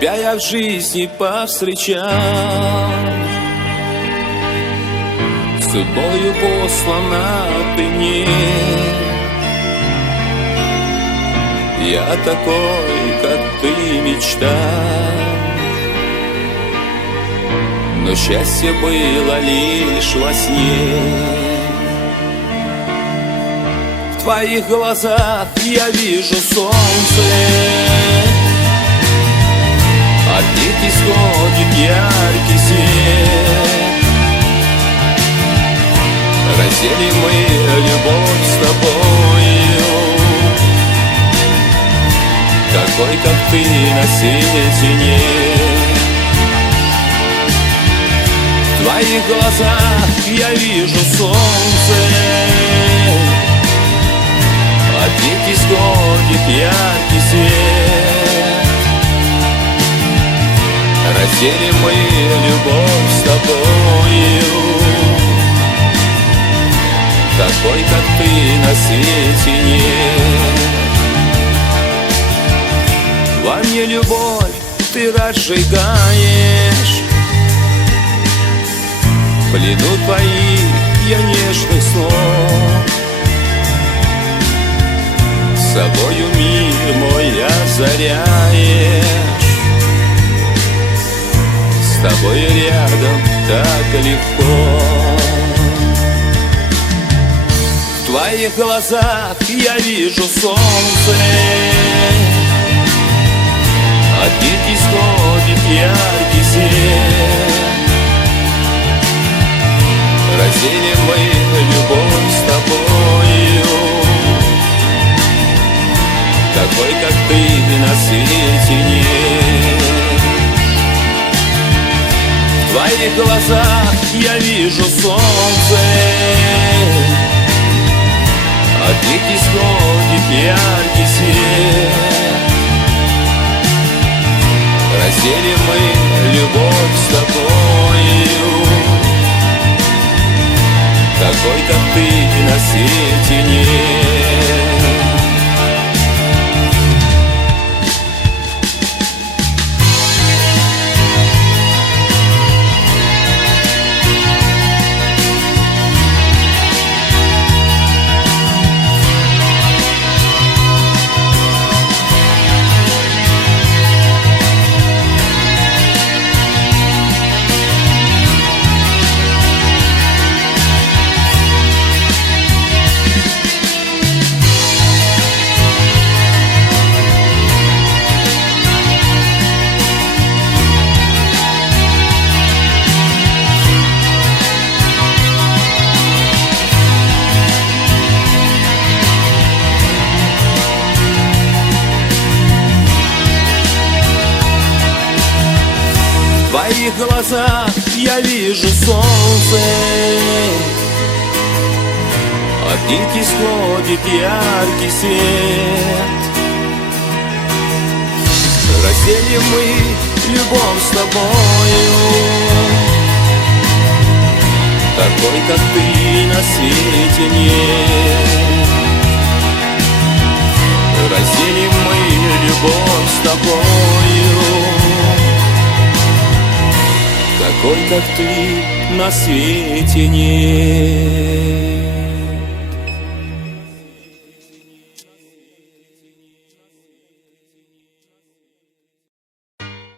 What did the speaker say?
Тебя я в жизни повстречал, судьбою послана ты мне. Я такой, как ты мечтал, но счастье было лишь во сне. В твоих глазах я вижу солнце, от них исходит яркий свет. Разделим мы любовь с тобою, такой, как ты, на свете нет. В твоих глазах я вижу солнце, от них исходит яркий свет. Разделим мы любовь с тобою, такой, как ты, на свете нет. Во мне любовь ты разжигаешь, в плену твоих я нежных снов. С собою мир мой озаряешь, с тобой рядом так легко. В твоих глазах я вижу солнце, от них исходит яркий свет. Разделим мы любовь с тобою, такой, как ты, на свете нет. В твоих глазах я вижу солнце, от них исходит яркий свет. Разделим мы любовь с тобою, такой, как ты, на свете нет. В твоих глазах я вижу солнце, от них исходит яркий свет. Разделим мы любовь с тобою, такой, как ты, на свете нет. Разделим мы любовь с тобою, такой, как ты, на свете нет.